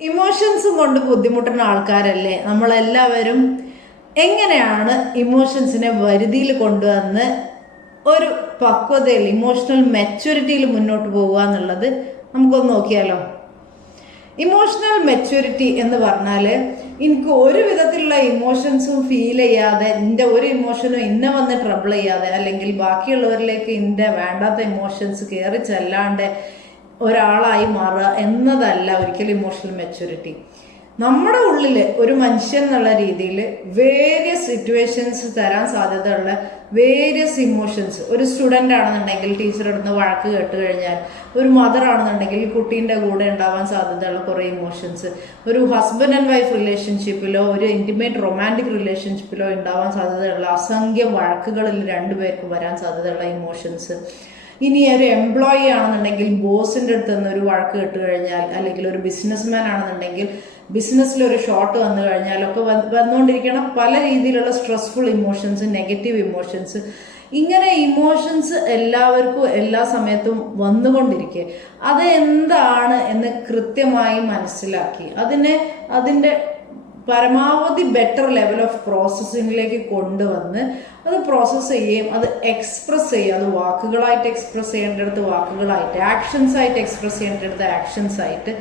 ഇമോഷൻസും കൊണ്ട് ബുദ്ധിമുട്ടുന്ന ആൾക്കാരല്ലേ? നമ്മളെല്ലാവരും എങ്ങനെയാണ് ഇമോഷൻസിനെ വരുതിയിൽ കൊണ്ടുവന്ന് ഒരു പക്വതയിൽ ഇമോഷണൽ മെച്യൂരിറ്റിയിൽ മുന്നോട്ട് പോവുക എന്നുള്ളത് നമുക്കൊന്ന് നോക്കിയാലോ? ഇമോഷണൽ മെച്യൂരിറ്റി എന്ന് പറഞ്ഞാൽ എനിക്ക് ഒരു വിധത്തിലുള്ള ഇമോഷൻസും ഫീൽ ചെയ്യാതെ എന്റെ ഒരു ഇമോഷനും ഇന്നെ വന്ന് ട്രബിൾ ചെയ്യാതെ അല്ലെങ്കിൽ ബാക്കിയുള്ളവരിലേക്ക് എന്റെ വേണ്ടാത്ത ഇമോഷൻസ് കയറി ചെല്ലാണ്ട് ഒരാളായി മാറുക എന്നതല്ല ഒരിക്കലും ഇമോഷണൽ മെച്യൂരിറ്റി നമ്മുടെ ഉള്ളിൽ ഒരു മനുഷ്യൻ എന്നുള്ള രീതിയിൽ വേരിയസ് സിറ്റുവേഷൻസ് തരാൻ സാധ്യതയുള്ള വേരിയസ് ഇമോഷൻസ് ഒരു സ്റ്റുഡന്റ് ആണെന്നുണ്ടെങ്കിൽ ടീച്ചറുടെ അടുത്ത് വഴക്ക് കേട്ട് കഴിഞ്ഞാൽ ഒരു മദർ ആണെന്നുണ്ടെങ്കിൽ കുട്ടീന്റെ കൂടെ ഉണ്ടാവാൻ സാധ്യതയുള്ള കുറേ ഇമോഷൻസ് ഒരു ഹസ്ബൻഡ് ആൻഡ് വൈഫ് റിലേഷൻഷിപ്പിലോ ഒരു ഇന്റിമേറ്റ് റൊമാന്റിക് റിലേഷൻഷിപ്പിലോ ഉണ്ടാവാൻ സാധ്യതയുള്ള അസംഖ്യം വഴക്കുകളിൽ രണ്ടുപേർക്ക് വരാൻ സാധ്യതയുള്ള ഇമോഷൻസ് ഇനി ഒരു എംപ്ലോയി ആണെന്നുണ്ടെങ്കിൽ ബോസിന്റെ അടുത്ത് നിന്ന് ഒരു വഴക്ക് കേട്ട് കഴിഞ്ഞാൽ അല്ലെങ്കിൽ ഒരു ബിസിനസ്മാൻ ആണെന്നുണ്ടെങ്കിൽ ബിസിനസ്സിൽ ഒരു ഷോർട്ട് വന്നു കഴിഞ്ഞാലൊക്കെ വന്ന് വന്നുകൊണ്ടിരിക്കണം പല രീതിയിലുള്ള സ്ട്രെസ്ഫുൾ ഇമോഷൻസ് നെഗറ്റീവ് ഇമോഷൻസ് ഇങ്ങനെ ഇമോഷൻസ് എല്ലാവർക്കും എല്ലാ സമയത്തും വന്നുകൊണ്ടിരിക്കുക അത് എന്താണ് എന്ന് കൃത്യമായി മനസ്സിലാക്കി. അതിനെ അതിന്റെ പരമാവധി ബെറ്റർ ലെവൽ ഓഫ് പ്രോസസ്സിങ്ങിലേക്ക് കൊണ്ടുവന്ന് അത് പ്രോസസ്സ് ചെയ്യുകയും അത് എക്സ്പ്രസ് ചെയ്യുക. അത് വാക്കുകളായിട്ട് എക്സ്പ്രസ് ചെയ്യേണ്ടടുത്ത് വാക്കുകളായിട്ട് ആക്ഷൻസ് ആയിട്ട് എക്സ്പ്രസ് ചെയ്യേണ്ടടുത്ത് ആക്ഷൻസ് ആയിട്ട്.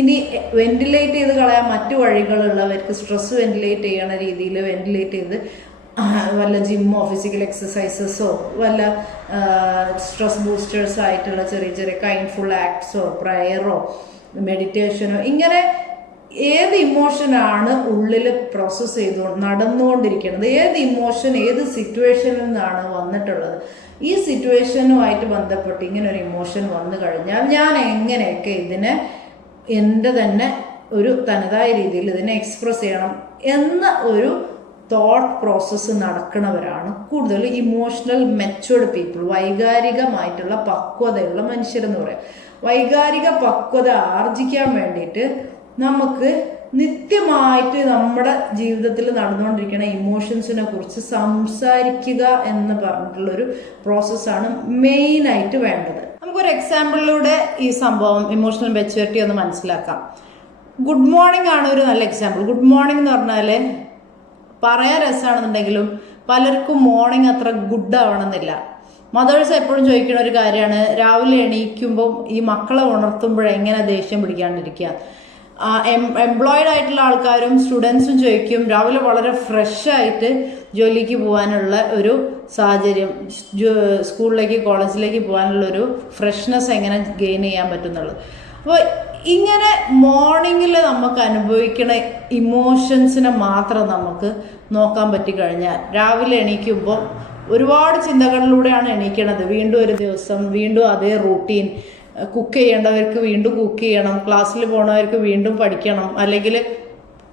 ഇനി വെന്റിലേറ്റ് ചെയ്ത് കളയാൻ മറ്റു വഴികളുള്ളവർക്ക് സ്ട്രെസ് വെന്റിലേറ്റ് ചെയ്യണ രീതിയിൽ വെന്റിലേറ്റ് ചെയ്ത് വല്ല ജിമ്മോ ഫിസിക്കൽ എക്സസൈസസോ വല്ല സ്ട്രെസ് ബൂസ്റ്റേഴ്സ് ആയിട്ടുള്ള ചെറിയ ചെറിയ കൈൻഡ്ഫുൾ ആക്ട്സോ പ്രയറോ മെഡിറ്റേഷനോ ഇങ്ങനെ ഏത് ഇമോഷനാണ് ഉള്ളിൽ പ്രോസസ്സ് ചെയ്തു നടന്നുകൊണ്ടിരിക്കുന്നത്? ഏത് ഇമോഷൻ ഏത് സിറ്റുവേഷനിൽ നിന്നാണ് വന്നിട്ടുള്ളത്? ഈ സിറ്റുവേഷനുമായിട്ട് ബന്ധപ്പെട്ട് ഇങ്ങനെ ഒരു ഇമോഷൻ വന്നു കഴിഞ്ഞാൽ ഞാൻ എങ്ങനെയൊക്കെ ഇതിനെ എന്റെ തന്നെ ഒരു തനതായ രീതിയിൽ ഇതിനെ എക്സ്പ്രസ് ചെയ്യണം എന്ന ഒരു തോട്ട് പ്രോസസ്സ് നടക്കുന്നവരാണ് കൂടുതൽ ഇമോഷണൽ മെച്ചുവർഡ് പീപ്പിൾ വൈകാരികമായിട്ടുള്ള പക്വതയുള്ള മനുഷ്യരെന്ന് പറയാം. വൈകാരിക പക്വത ആർജിക്കാൻ വേണ്ടിയിട്ട് നമുക്ക് നിത്യമായിട്ട് നമ്മുടെ ജീവിതത്തിൽ നടന്നുകൊണ്ടിരിക്കുന്ന ഇമോഷൻസിനെ കുറിച്ച് സംസാരിക്കുക എന്ന് പറഞ്ഞിട്ടുള്ളൊരു പ്രോസസ്സാണ് മെയിനായിട്ട് വേണ്ടത്. നമുക്കൊരു എക്സാമ്പിളിലൂടെ ഈ സംഭവം ഇമോഷണൽ മെച്യൂരിറ്റി ഒന്ന് മനസ്സിലാക്കാം. ഗുഡ് മോർണിംഗ് ആണ് ഒരു നല്ല എക്സാമ്പിൾ ഗുഡ് മോർണിംഗ് എന്ന് പറഞ്ഞാൽ പറയാൻ രസമാണെന്നുണ്ടെങ്കിലും പലർക്കും മോർണിംഗ് അത്ര ഗുഡ് ആവണമെന്നില്ല. മദേഴ്സ് എപ്പോഴും ചോദിക്കുന്ന ഒരു കാര്യമാണ് രാവിലെ എണീക്കുമ്പം ഈ മക്കളെ ഉണർത്തുമ്പോൾ എങ്ങനെ ദേഷ്യം പിടിക്കാണ്ടിരിക്കുക? എംപ്ലോയിഡ് ആയിട്ടുള്ള ആൾക്കാരും സ്റ്റുഡൻസും ചോദിക്കും രാവിലെ വളരെ ഫ്രഷ് ആയിട്ട് ജോലിക്ക് പോകാനുള്ള ഒരു സാഹചര്യം സ്കൂളിലേക്ക് കോളേജിലേക്ക് പോകാനുള്ള ഒരു ഫ്രഷ്നെസ് എങ്ങനെ ഗെയിൻ ചെയ്യാൻ പറ്റുന്നുള്ളത്. അപ്പോൾ ഇങ്ങനെ മോർണിംഗിൽ നമുക്ക് അനുഭവിക്കുന്ന ഇമോഷൻസിനെ മാത്രം നമുക്ക് നോക്കാൻ പറ്റിക്കഴിഞ്ഞാൽ രാവിലെ എണീക്കുമ്പോൾ ഒരുപാട് ചിന്തകളിലൂടെയാണ് എണീക്കണത്. വീണ്ടും ഒരു ദിവസം വീണ്ടും അതേ റൂട്ടീൻ കുക്ക് ചെയ്യേണ്ടവർക്ക് വീണ്ടും കുക്ക് ചെയ്യണം ക്ലാസ്സിൽ പോണവർക്ക് വീണ്ടും പഠിക്കണം. അല്ലെങ്കിൽ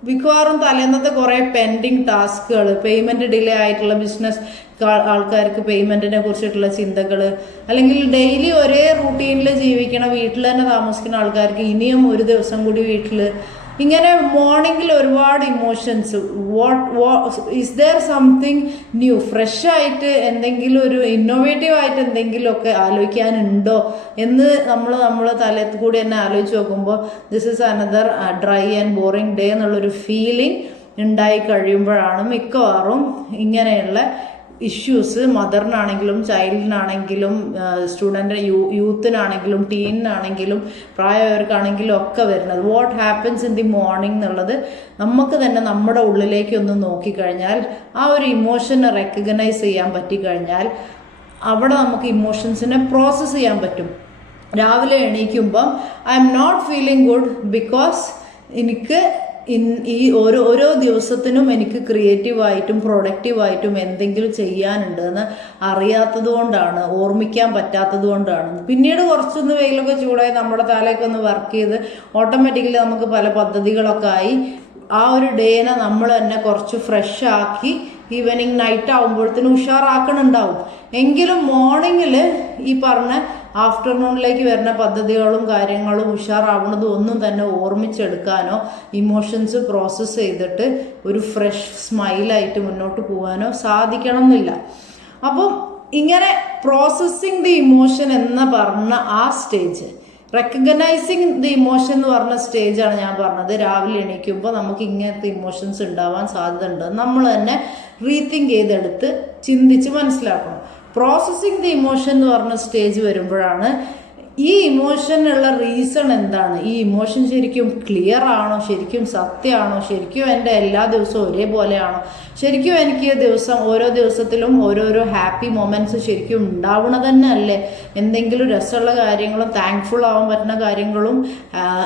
മിക്കവാറും തലേന്നത്തെ കുറേ പെൻഡിങ് ടാസ്കുകൾ പേയ്മെന്റ് ഡിലേ ആയിട്ടുള്ള ബിസിനസ് ആൾക്കാർക്ക് പേയ്മെന്റിനെ കുറിച്ചിട്ടുള്ള ചിന്തകൾ അല്ലെങ്കിൽ ഡെയിലി ഒരേ റൂട്ടീനിൽ ജീവിക്കണ വീട്ടിൽ തന്നെ താമസിക്കുന്ന ആൾക്കാർക്ക് ഇനിയും ഒരു ദിവസം കൂടി വീട്ടിൽ ഇങ്ങനെ മോർണിംഗിൽ ഒരുപാട് emotions what is there something new fresh ആയിട്ട് എന്തെങ്കിലും ഒരു ഇന്നോവേറ്റീവ് ആയിട്ട് എന്തെങ്കിലുമൊക്കെ ആലോചിക്കാനുണ്ടോ എന്ന് നമ്മൾ നമ്മൾ തലത്തിൽ കൂടി തന്നെ ആലോചിച്ച് നോക്കുമ്പോൾ this is another dry and boring day എന്നുള്ളൊരു ഫീലിംഗ് ഉണ്ടായി കഴിയുമ്പോഴാണ് മിക്കവാറും ഇങ്ങനെയുള്ള ഇഷ്യൂസ് മദറിനാണെങ്കിലും ചൈൽഡിനാണെങ്കിലും സ്റ്റുഡന്റ് യൂ യൂത്തിനാണെങ്കിലും ടീനിനാണെങ്കിലും പ്രായമായവർക്കാണെങ്കിലും ഒക്കെ വരുന്നത്. What happens in the morning എന്നുള്ളത് നമുക്ക് തന്നെ നമ്മുടെ ഉള്ളിലേക്ക് ഒന്ന് നോക്കിക്കഴിഞ്ഞാൽ ആ ഒരു ഇമോഷനെ റെക്കഗ്നൈസ് ചെയ്യാൻ പറ്റിക്കഴിഞ്ഞാൽ അവിടെ നമുക്ക് ഇമോഷൻസിനെ പ്രോസസ്സ് ചെയ്യാൻ പറ്റും. രാവിലെ എണീക്കുമ്പം I am not feeling good because എനിക്ക് ഈ ഓരോ ഓരോ ദിവസത്തിനും എനിക്ക് ക്രിയേറ്റീവായിട്ടും പ്രൊഡക്റ്റീവായിട്ടും എന്തെങ്കിലും ചെയ്യാനുണ്ടെന്ന് അറിയാത്തത് കൊണ്ടാണ് ഓർമ്മിക്കാൻ പറ്റാത്തത് കൊണ്ടാണ് പിന്നീട് കുറച്ചൊന്ന് വെയിലൊക്കെ ചൂടായി നമ്മുടെ തലയൊക്കെ ഒന്ന് വർക്ക് ചെയ്ത് ഓട്ടോമാറ്റിക്കലി നമുക്ക് പല പദ്ധതികളൊക്കെ ആയി ആ ഒരു ഡേനെ നമ്മൾ തന്നെ കുറച്ച് ഫ്രഷ് ആക്കി ഈവനിങ് നൈറ്റ് ആകുമ്പോഴത്തേനും ഉഷാറാക്കണുണ്ടാവും. എങ്കിലും മോർണിംഗിൽ ഈ പറഞ്ഞ ആഫ്റ്റർനൂണിലേക്ക് വരുന്ന പദ്ധതികളും കാര്യങ്ങളും ഉഷാറാവുന്നതും ഒന്നും തന്നെ ഓർമ്മിച്ചെടുക്കാനോ ഇമോഷൻസ് പ്രോസസ്സ് ചെയ്തിട്ട് ഒരു ഫ്രഷ് സ്മൈലായിട്ട് മുന്നോട്ട് പോകാനോ സാധിക്കണം എന്നില്ല അപ്പം ഇങ്ങനെ പ്രോസസ്സിങ് ദി ഇമോഷൻ എന്ന് പറഞ്ഞ ആ സ്റ്റേജ് റെക്കഗ്നൈസിങ് ദി ഇമോഷൻ എന്ന് പറഞ്ഞ സ്റ്റേജാണ് ഞാൻ പറഞ്ഞത്. രാവിലെ എണീക്കുമ്പോൾ നമുക്ക് ഇങ്ങനത്തെ ഇമോഷൻസ് ഉണ്ടാവാൻ സാധ്യത ഉണ്ട് നമ്മൾ തന്നെ റീതിങ്ക് ചെയ്തെടുത്ത് ചിന്തിച്ച് മനസ്സിലാക്കണം. പ്രോസസ്സിങ് ദി ഇമോഷൻ എന്ന് പറഞ്ഞ സ്റ്റേജ് വരുമ്പോഴാണ് ഈ ഇമോഷനുള്ള റീസൺ എന്താണ്? ഈ ഇമോഷൻ ശരിക്കും ക്ലിയർ ആണോ? ശരിക്കും സത്യമാണോ? ശരിക്കും എന്റെ എല്ലാ ദിവസവും ഒരേപോലെയാണോ? ശരിക്കും എനിക്ക് ദിവസം ഓരോ ദിവസത്തിലും ഓരോരോ ഹാപ്പി മൊമെന്റ്സ് ശരിക്കും ഉണ്ടാവണത് തന്നെ അല്ലേ എന്തെങ്കിലും രസമുള്ള കാര്യങ്ങളും താങ്ക്ഫുൾ ആവാൻ പറ്റുന്ന കാര്യങ്ങളും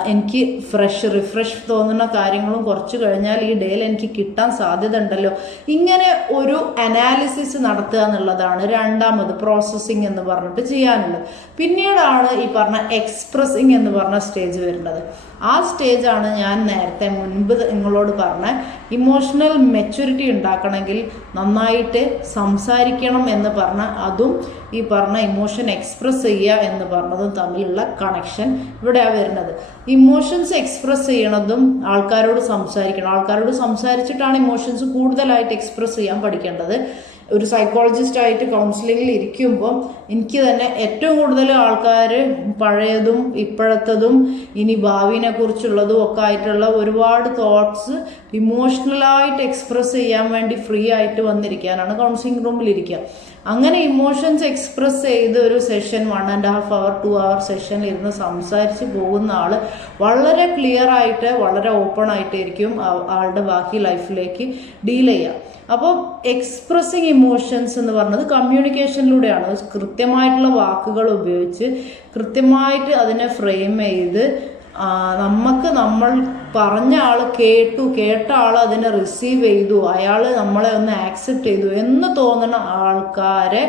എനിക്ക് ഫ്രഷ് റിഫ്രഷ് തോന്നുന്ന കാര്യങ്ങളും കുറച്ച് കഴിഞ്ഞാൽ ഈ ഡേയിൽ എനിക്ക് കിട്ടാൻ സാധ്യത ഉണ്ടല്ലോ ഇങ്ങനെ ഒരു അനാലിസിസ് നടത്തുക എന്നുള്ളതാണ് രണ്ടാമത് പ്രോസസ്സിങ് എന്ന് പറഞ്ഞിട്ട് ചെയ്യാനുള്ളത്. പിന്നീടാണ് ഈ പറഞ്ഞ എക്സ്പ്രസിങ് എന്ന് പറഞ്ഞ സ്റ്റേജ് വരുന്നത്. ആ സ്റ്റേജാണ് ഞാൻ നേരത്തെ മുൻപ് നിങ്ങളോട് പറഞ്ഞ ഇമോഷണൽ മെച്യൂരിറ്റി ഉണ്ടാക്കണമെങ്കിൽ നന്നായിട്ട് സംസാരിക്കണം എന്ന് പറഞ്ഞ അതും ഈ പറഞ്ഞ ഇമോഷൻ എക്സ്പ്രസ് ചെയ്യുക എന്ന് പറഞ്ഞതും തമ്മിലുള്ള കണക്ഷൻ ഇവിടെയാണ് വരുന്നത്. ഇമോഷൻസ് എക്സ്പ്രസ് ചെയ്യണതും ആൾക്കാരോട് സംസാരിക്കണം. ആൾക്കാരോട് സംസാരിച്ചിട്ടാണ് ഇമോഷൻസ് കൂടുതലായിട്ട് എക്സ്പ്രസ് ചെയ്യാൻ പഠിക്കേണ്ടത്. ഒരു സൈക്കോളജിസ്റ്റായിട്ട് കൗൺസിലിങ്ങിൽ ഇരിക്കുമ്പോൾ എനിക്ക് തന്നെ ഏറ്റവും കൂടുതൽ ആൾക്കാർ പഴയതും ഇപ്പോഴത്തതും ഇനി ഭാവിനെ കുറിച്ചുള്ളതും ഒക്കെ ആയിട്ടുള്ള ഒരുപാട് തോട്ട്സ് ഇമോഷണലായിട്ട് എക്സ്പ്രസ് ചെയ്യാൻ വേണ്ടി ഫ്രീ ആയിട്ട് വന്നിരിക്കാനാണ് കൗൺസിലിംഗ് റൂമിൽ ഇരിക്കുക. അങ്ങനെ ഇമോഷൻസ് എക്സ്പ്രസ് ചെയ്ത് ഒരു session one and half hour two hour സെഷനിൽ ഇരുന്ന് സംസാരിച്ച് പോകുന്ന ആൾ വളരെ ക്ലിയർ ആയിട്ട് വളരെ ഓപ്പൺ ആയിട്ടായിരിക്കും ആളുടെ ബാക്കി ലൈഫിലേക്ക് ഡീൽ ചെയ്യുക. അപ്പോൾ എക്സ്പ്രസ്സിങ് ഇമോഷൻസ് എന്ന് പറഞ്ഞത് കമ്മ്യൂണിക്കേഷനിലൂടെയാണ് കൃത്യമായിട്ടുള്ള വാക്കുകൾ ഉപയോഗിച്ച് കൃത്യമായിട്ട് അതിനെ ഫ്രെയിം ചെയ്ത് നമുക്ക് നമ്മൾ പറഞ്ഞ ആൾ കേട്ടു കേട്ട ആൾ അതിനെ റിസീവ് ചെയ്തു അയാൾ നമ്മളെ ഒന്ന് ആക്സെപ്റ്റ് ചെയ്തു എന്ന് തോന്നുന്ന ആൾക്കാരെ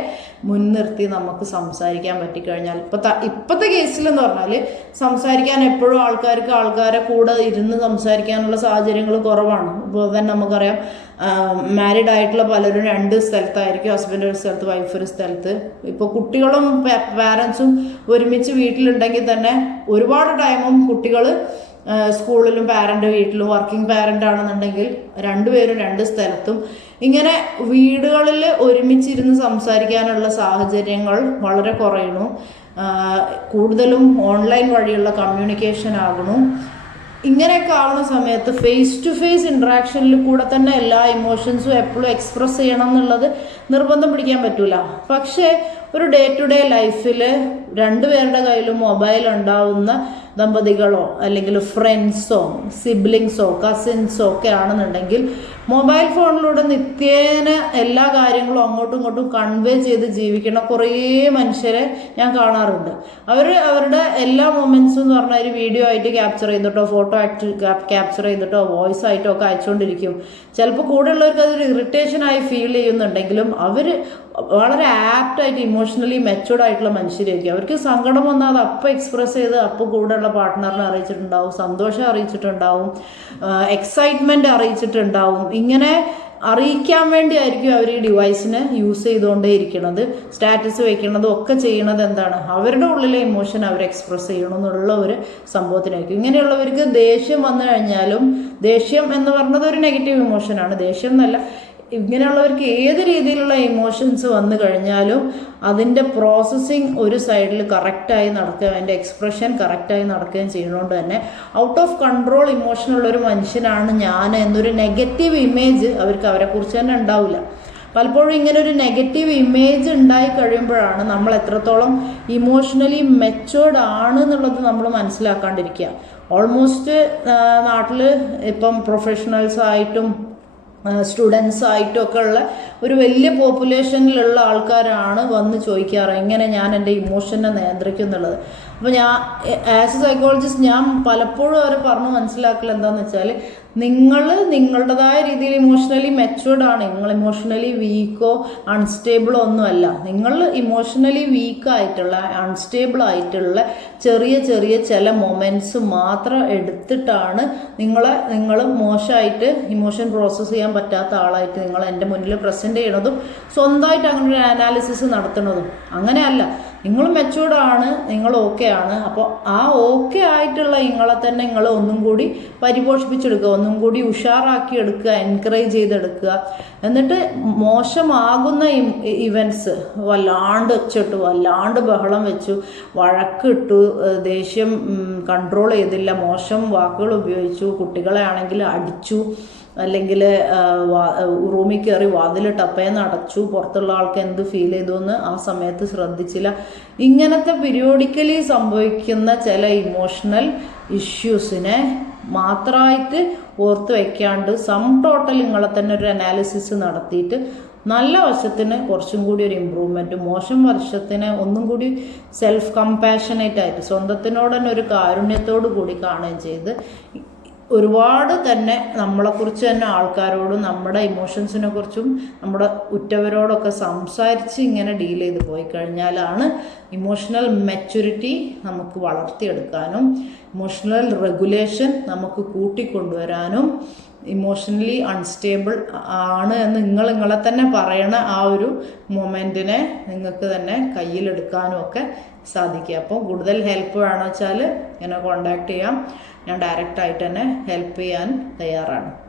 മുൻനിർത്തി നമുക്ക് സംസാരിക്കാൻ പറ്റിക്കഴിഞ്ഞാൽ. ഇപ്പോഴത്തെ ഇപ്പോഴത്തെ കേസിലെന്ന് പറഞ്ഞാൽ സംസാരിക്കാൻ എപ്പോഴും ആൾക്കാർക്ക് ആൾക്കാരെ കൂടെ ഇരുന്ന് സംസാരിക്കാനുള്ള സാഹചര്യങ്ങൾ കുറവാണ്. ഇപ്പോൾ തന്നെ നമുക്കറിയാം മാരീഡ് ആയിട്ടുള്ള പലരും രണ്ട് സ്ഥലത്തായിരിക്കും ഹസ്ബൻഡ് ഒരു സ്ഥലത്ത് വൈഫ് ഒരു സ്ഥലത്ത്. ഇപ്പോൾ കുട്ടികളും പാരൻസും ഒരുമിച്ച് വീട്ടിലുണ്ടെങ്കിൽ തന്നെ ഒരുപാട് ടൈമും കുട്ടികൾ സ്കൂളിലും പാരന്റ് വീട്ടിലും വർക്കിംഗ് പാരന്റ് ആണെന്നുണ്ടെങ്കിൽ രണ്ടുപേരും രണ്ട് സ്ഥലത്തും. ഇങ്ങനെ വീടുകളിൽ ഒരുമിച്ചിരുന്ന് സംസാരിക്കാനുള്ള സാഹചര്യങ്ങൾ വളരെ കുറയണു കൂടുതലും ഓൺലൈൻ വഴിയുള്ള കമ്മ്യൂണിക്കേഷൻ ആകണു ഇങ്ങനെയൊക്കെ ആവുന്ന സമയത്ത് ഫേസ് ടു ഫേസ് ഇൻട്രാക്ഷനിൽ കൂടെ തന്നെ എല്ലാ ഇമോഷൻസും എപ്പോഴും എക്സ്പ്രസ് ചെയ്യണം എന്നുള്ളത് നിർബന്ധം പിടിക്കാൻ പറ്റൂല. പക്ഷേ ഒരു ഡേ ടു ഡേ ലൈഫിൽ രണ്ടുപേരുടെ കയ്യിലും മൊബൈൽ ഉണ്ടാവുന്ന ദമ്പതികളോ അല്ലെങ്കിൽ ഫ്രണ്ട്സോ സിബ്ലിങ്സോ കസിൻസോ ഒക്കെ ആണെന്നുണ്ടെങ്കിൽ മൊബൈൽ ഫോണിലൂടെ നിത്യേന എല്ലാ കാര്യങ്ങളും അങ്ങോട്ടും ഇങ്ങോട്ടും കൺവേ ചെയ്ത് ജീവിക്കുന്ന കുറേ മനുഷ്യരെ ഞാൻ കാണാറുണ്ട്. അവർ അവരുടെ എല്ലാ മൊമെൻസും എന്ന് പറഞ്ഞാൽ ഒരു വീഡിയോ ആയിട്ട് ക്യാപ്ചർ ചെയ്തിട്ടോ ഫോട്ടോ ആക്ട് ക്യാപ്ചർ ചെയ്തിട്ടോ വോയിസ് ആയിട്ടോ ഒക്കെ അയച്ചുകൊണ്ടിരിക്കും ചിലപ്പോൾ കൂടെയുള്ളവർക്ക് അതൊരു ഇറിറ്റേഷനായി ഫീൽ ചെയ്യുന്നുണ്ടെങ്കിലും അവർ വളരെ ആപ്റ്റായിട്ട് ഇമോഷണലി മെച്ചുവർഡ് ആയിട്ടുള്ള മനുഷ്യരായിരിക്കും. അവർക്ക് സങ്കടം വന്നാൽ അത് അപ്പം എക്സ്പ്രസ് ചെയ്ത് അപ്പോൾ കൂടെയുള്ള പാർട്ട്ണറിനെ അറിയിച്ചിട്ടുണ്ടാവും സന്തോഷം അറിയിച്ചിട്ടുണ്ടാവും എക്സൈറ്റ്മെന്റ് അറിയിച്ചിട്ടുണ്ടാവും. ഇങ്ങനെ അറിയിക്കാൻ വേണ്ടിയായിരിക്കും അവർ ഈ ഡിവൈസിനെ യൂസ് ചെയ്തുകൊണ്ടേ ഇരിക്കുന്നത് സ്റ്റാറ്റസ് വയ്ക്കണതും ഒക്കെ ചെയ്യണത് എന്താണ്? അവരുടെ ഉള്ളിലെ ഇമോഷൻ അവർ എക്സ്പ്രസ് ചെയ്യണം എന്നുള്ള ഒരു സംഭവത്തിനായിരിക്കും. ഇങ്ങനെയുള്ളവർക്ക് ദേഷ്യം വന്നു കഴിഞ്ഞാലും ദേഷ്യം എന്ന് പറഞ്ഞത് ഒരു നെഗറ്റീവ് ഇമോഷനാണ് ദേഷ്യം എന്നല്ല ഇങ്ങനെയുള്ളവർക്ക് ഏത് രീതിയിലുള്ള ഇമോഷൻസ് വന്നു കഴിഞ്ഞാലും അതിന്റെ പ്രോസസ്സിങ് ഒരു സൈഡിൽ കറക്റ്റായി നടക്കുകയും അതിന്റെ എക്സ്പ്രഷൻ കറക്റ്റായി നടക്കുകയും ചെയ്യുന്നതുകൊണ്ട് തന്നെ ഔട്ട് ഓഫ് കൺട്രോൾ ഇമോഷനുള്ള ഒരു മനുഷ്യനാണ് ഞാൻ എന്നൊരു നെഗറ്റീവ് ഇമേജ് അവർക്ക് അവരെക്കുറിച്ച് തന്നെ ഉണ്ടാവില്ല. പലപ്പോഴും ഇങ്ങനെ ഒരു നെഗറ്റീവ് ഇമേജ് ഉണ്ടായി കഴിയുമ്പോഴാണ് നമ്മൾ എത്രത്തോളം ഇമോഷണലി മെച്ചുവേർഡ് ആണ് എന്നുള്ളത് നമ്മൾ മനസ്സിലാക്കാണ്ടിരിക്കുക. ഓൾമോസ്റ്റ് നാട്ടിൽ ഇപ്പം പ്രൊഫഷണൽസ് ആയിട്ടും സ്റ്റുഡൻസ് ആയിട്ടും ഒക്കെ ഉള്ള ഒരു വലിയ പോപ്പുലേഷനിലുള്ള ആൾക്കാരാണ് വന്ന് ചോദിക്കാറ്. എങ്ങനെ ഞാൻ എന്റെ ഇമോഷനെ നിയന്ത്രിക്കും എന്നുള്ളത് അപ്പോൾ ഞാൻ ആസ് എ സൈക്കോളജിസ്റ്റ് ഞാൻ പലപ്പോഴും അവരെ പറഞ്ഞ് മനസ്സിലാക്കൽ എന്താണെന്ന് വെച്ചാൽ നിങ്ങൾ നിങ്ങളുടേതായ രീതിയിൽ ഇമോഷണലി മെച്ചുവേർഡ് ആണ്. നിങ്ങൾ ഇമോഷണലി വീക്കോ അൺസ്റ്റേബിളോ ഒന്നുമല്ല നിങ്ങൾ ഇമോഷണലി വീക്കായിട്ടുള്ള അൺസ്റ്റേബിൾ ആയിട്ടുള്ള ചെറിയ ചെറിയ ചില മൊമെന്റ്സ് മാത്രം എടുത്തിട്ടാണ് നിങ്ങളെ നിങ്ങൾ മോശമായിട്ട് ഇമോഷൻ പ്രോസസ്സ് ചെയ്യാൻ പറ്റാത്ത ആളായിട്ട് നിങ്ങൾ എന്റെ മുന്നിൽ പ്രസന്റ് ചെയ്യണതും സ്വന്തമായിട്ട് അങ്ങനെ ഒരു അനാലിസിസ് നടത്തണതും അങ്ങനെയല്ല. നിങ്ങൾ മെച്ചൂർഡാണ് നിങ്ങൾ ഓക്കെ ആണ്. അപ്പോൾ ആ ഓക്കെ ആയിട്ടുള്ള നിങ്ങളെ തന്നെ നിങ്ങൾ ഒന്നും കൂടി പരിപോഷിപ്പിച്ചെടുക്കുക ഒന്നും കൂടി ഉഷാറാക്കി എടുക്കുക എൻകറേജ് ചെയ്തെടുക്കുക. എന്നിട്ട് മോശമാകുന്ന ഇവൻസ് വല്ലാണ്ട് ഒച്ചിട്ടു വല്ലാണ്ട് ബഹളം വെച്ചു. വഴക്കിട്ടു ദേഷ്യം കൺട്രോൾ ചെയ്തില്ല. മോശം വാക്കുകൾ ഉപയോഗിച്ചു. കുട്ടികളെ ആണെങ്കിൽ അടിച്ചു. അല്ലെങ്കിൽ റൂമിൽ കയറി വാതിൽ ടപ്പേന്ന് അടച്ചു. പുറത്തുള്ള ആൾക്ക് എന്ത് ഫീൽ ചെയ്തു എന്ന് ആ സമയത്ത് ശ്രദ്ധിച്ചില്ല. ഇങ്ങനത്തെ പീരിയോഡിക്കലി സംഭവിക്കുന്ന ചില ഇമോഷണൽ ഇഷ്യൂസിനെ മാത്രമായിട്ട് ഓർത്ത് വയ്ക്കാണ്ട് സം ടോട്ടൽ നിങ്ങളെ തന്നെ ഒരു അനാലിസിസ് നടത്തിയിട്ട് നല്ല വശത്തിന് കുറച്ചും കൂടി ഒരു ഇമ്പ്രൂവ്മെന്റ് മോശം വശത്തിന് ഒന്നും കൂടി സെൽഫ് കമ്പാഷനേറ്റ് ആയിട്ട് സ്വന്തത്തിനോട് തന്നെ ഒരു കാരുണ്യത്തോടു കൂടി കാണുകയും ചെയ്ത് ഒരുപാട് തന്നെ നമ്മളെക്കുറിച്ച് തന്നെ ആൾക്കാരോടും നമ്മുടെ ഇമോഷൻസിനെ കുറിച്ചും നമ്മുടെ ഉറ്റവരോടൊക്കെ സംസാരിച്ച് ഇങ്ങനെ ഡീൽ ചെയ്ത് പോയി കഴിഞ്ഞാലാണ് ഇമോഷണൽ മെച്യൂരിറ്റി നമുക്ക് വളർത്തിയെടുക്കാനും ഇമോഷണൽ റെഗുലേഷൻ നമുക്ക് കൂട്ടിക്കൊണ്ടുവരാനും ഇമോഷണലി അൺസ്റ്റേബിൾ ആണ് എന്ന് നിങ്ങൾ നിങ്ങളെ തന്നെ പറയണ ആ ഒരു മൊമെന്റിനെ നിങ്ങൾക്ക് തന്നെ കയ്യിലെടുക്കാനും ഒക്കെ സാധിക്കുക. അപ്പോൾ കൂടുതൽ ഹെൽപ്പ് വേണമെന്ന് വെച്ചാൽ എന്നെ കോണ്ടാക്ട് ചെയ്യാം. ഞാൻ ഡയറക്റ്റായിട്ട് തന്നെ ഹെൽപ്പ് ചെയ്യാൻ തയ്യാറാണ്.